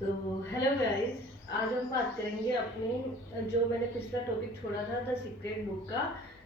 तो hello guys, आज हम बात करेंगे अपने जो मैंने पिछला टॉपिक छोड़ा था द सीक्रेट बुक का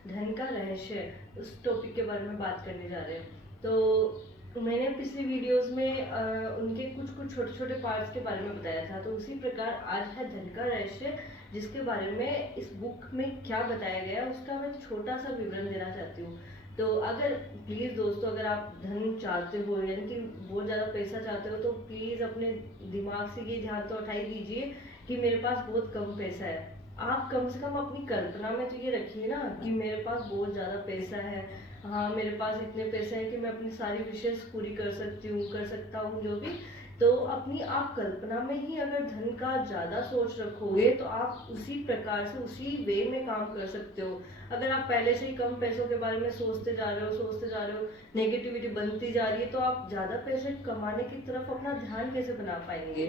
धन का रहस्य, उस टॉपिक के बारे में बात करने जा रहे हैं। तो मैंने पिछली वीडियोस में उनके कुछ कुछ छोटे छोटे पार्ट्स के बारे में बताया था, तो उसी प्रकार आज है धन का रहस्य, जिसके बारे में इस बुक में क्या बताया गया उसका मैं छोटा सा विवरण देना चाहती हूँ। तो अगर प्लीज़ दोस्तों, अगर आप धन चाहते हो यानी कि बहुत ज़्यादा पैसा चाहते हो, तो प्लीज़ अपने दिमाग से ये ध्यान तो हटा ही दीजिए कि मेरे पास बहुत कम पैसा है। आप कम से कम अपनी कल्पना में तो ये रखिए ना कि मेरे पास बहुत ज़्यादा पैसा है। हाँ, मेरे पास इतने पैसे हैं कि मैं अपनी सारी विशेष पूरी कर सकती हूँ, कर सकता हूँ जो भी। तो अपनी आप कल्पना में ही अगर धन का ज़्यादा सोच रखोगे तो आप उसी प्रकार से उसी वे में काम कर सकते हो। अगर आप पहले से ही कम पैसों के बारे में सोचते जा रहे हो, नेगेटिविटी बनती जा रही है, तो आप ज़्यादा पैसे कमाने की तरफ अपना ध्यान कैसे बना पाएंगे।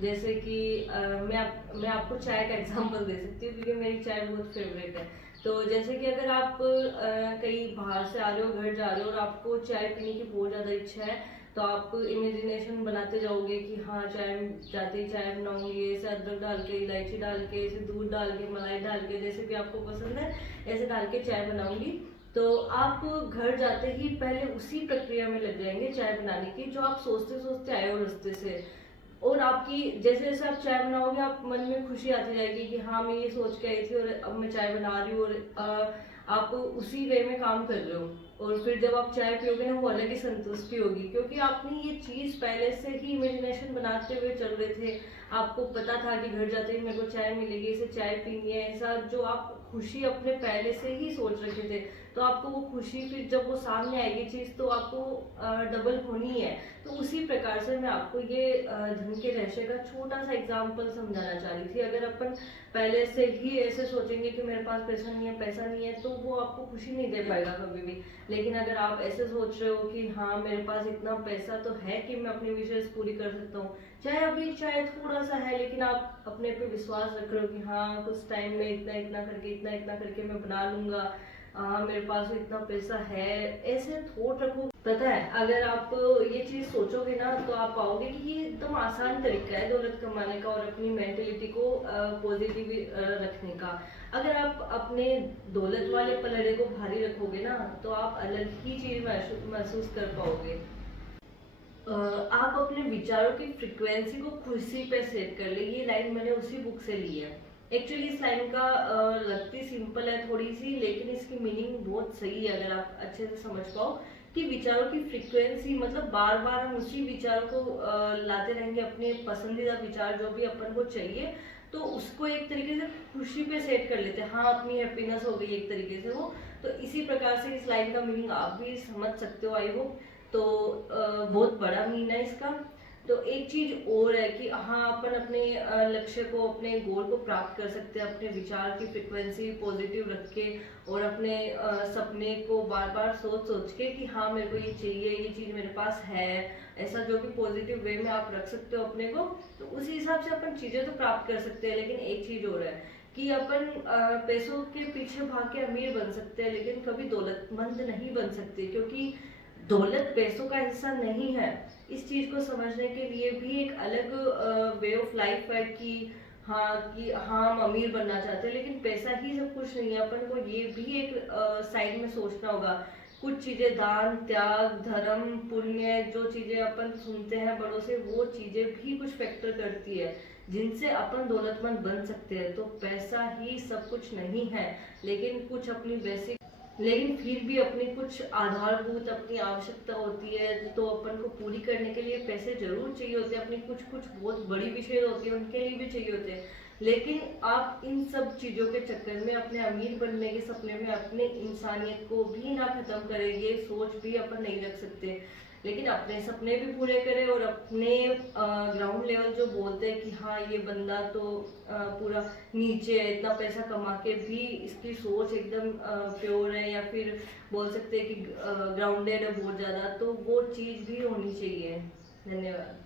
जैसे कि मैं आपको चाय का एग्जांपल दे सकती हूँ, क्योंकि मेरी चाय बहुत फेवरेट है। तो जैसे कि अगर आप कहीं बाहर से आ रहे हो, घर जा रहे हो और आपको चाय पीने की बहुत ज़्यादा इच्छा है, तो आप इमेजिनेशन बनाते जाओगे कि हाँ, चाय जाते ही चाय बनाऊंगी, ऐसे अदरक डाल के, इलायची डाल के, ऐसे दूध डाल के, मलाई डाल के, जैसे भी आपको पसंद है ऐसे डाल के चाय बनाऊंगी। तो आप घर जाते ही पहले उसी प्रक्रिया में लग जाएंगे चाय बनाने की, जो आप सोचते सोचते आए हो रास्ते से। और आपकी जैसे जैसे आप चाय बनाओगे, आप मन में खुशी आती जाएगी कि हाँ, मैं ये सोच के आई थी और अब मैं चाय बना रही हूँ, और आप उसी वे में काम कर रहे हो। और फिर जब आप चाय पियोगे ना, वो अलग ही संतुष्टि होगी, क्योंकि आपने ये चीज पहले से ही इमेजिनेशन बनाते हुए चल रहे थे। आपको पता था कि घर जाते ही मेरे को चाय मिलेगी, इसे चाय पीनी है, ऐसा जो आप खुशी अपने पहले से ही सोच रखे थे। तो आपको वो खुशी फिर जब वो सामने आएगी चीज, तो आपको डबल होनी है। तो उसी प्रकार से मैं आपको ये धन के रहस्य का छोटा सा एग्जाम्पल समझाना चाह रही थी। अगर अपन पहले से ही ऐसे सोचेंगे कि मेरे पास पैसा नहीं है, पैसा नहीं है, तो वो आपको खुशी नहीं दे पाएगा कभी भी। लेकिन अगर आप ऐसे सोच रहे हो कि हाँ, मेरे पास इतना पैसा तो है कि मैं अपनी विशेष पूरी कर सकता हूँ, चाहे अभी चाहे थोड़ा सा है, लेकिन आप अपने पे विश्वास रख रहे हो कि हाँ, कुछ टाइम में इतना इतना करके, इतना इतना करके मैं बना लूंगा, हाँ मेरे पास इतना पैसा है, ऐसे थोट रखो। पता है, अगर आप ये चीज सोचोगे ना, तो आप पाओगे कि ये एकदम आसान तरीका है दौलत कमाने का और अपनी मेंटेलिटी को पॉजिटिव रखने का। अगर आप अपने दौलत वाले पलड़े को भारी रखोगे ना, तो आप अलग ही चीज महसूस कर पाओगे। आप अपने विचारों की फ्रिक्वेंसी को खुशी पे सेट कर ले, ये लाइन मैंने उसी बुक से ली है। एक्चुअली इस लाइन का लगती सिंपल है थोड़ी सी, लेकिन इसकी मीनिंग बहुत सही है अगर आप अच्छे से समझ पाओ। कि विचारों की फ्रिक्वेंसी मतलब बार बार हम उसी विचारों को लाते रहेंगे, अपने पसंदीदा विचार जो भी अपन को चाहिए, तो उसको एक तरीके से खुशी पे सेट कर लेते हैं। हाँ, अपनी हैप्पीनेस हो गई एक तरीके से वो। तो इसी प्रकार से इस लाइन का मीनिंग आप भी समझ सकते हो, आई होप। तो बहुत बड़ा मीन है इसका। तो एक चीज और है कि हाँ, अपन अपने लक्ष्य को, अपने गोल को प्राप्त कर सकते हैं अपने विचार की फ्रिक्वेंसी पॉजिटिव रख के, और अपने सपने को बार बार सोच सोच के कि हाँ, मेरे को ये चाहिए, ये चीज मेरे पास है, ऐसा जो भी पॉजिटिव वे में आप रख सकते हो अपने को। तो उसी हिसाब से अपन चीजें तो प्राप्त कर सकते हैं। लेकिन एक चीज और है कि अपन पैसों के पीछे भाग के अमीर बन सकते हैं, लेकिन कभी दौलतमंद नहीं बन सकते, क्योंकि दौलत पैसों का हिस्सा नहीं है। इस चीज को समझने के लिए भी एक अलग वे ऑफ लाइफ है कि हाँ, हम अमीर बनना चाहते हैं, लेकिन पैसा ही सब कुछ नहीं है। अपन को ये भी एक साइड में सोचना होगा। कुछ चीजें दान, त्याग, धर्म, पुण्य, जो चीजें अपन सुनते हैं बड़ों से, वो चीजें भी कुछ फैक्टर करती है, जिनसे अपन दौलतमंद बन सकते हैं। तो पैसा ही सब कुछ नहीं है, लेकिन कुछ अपनी बेसिक, लेकिन फिर भी अपनी कुछ आधारभूत अपनी आवश्यकता होती है, तो अपन को पूरी करने के लिए पैसे जरूर चाहिए होते हैं। अपनी कुछ कुछ बहुत बड़ी विषय होती है, उनके लिए भी चाहिए होते हैं। लेकिन आप इन सब चीजों के चक्कर में अपने अमीर बनने के सपने में अपने इंसानियत को भी ना खत्म करें, ये सोच भी अपन नहीं रख सकते। लेकिन अपने सपने भी पूरे करें, और अपने ग्राउंड लेवल जो बोलते हैं कि हाँ, ये बंदा तो पूरा नीचे है, इतना पैसा कमा के भी इसकी सोच एकदम प्योर है, या फिर बोल सकते हैं कि ग्राउंडेड है बहुत ज़्यादा, तो वो चीज़ भी होनी चाहिए। धन्यवाद।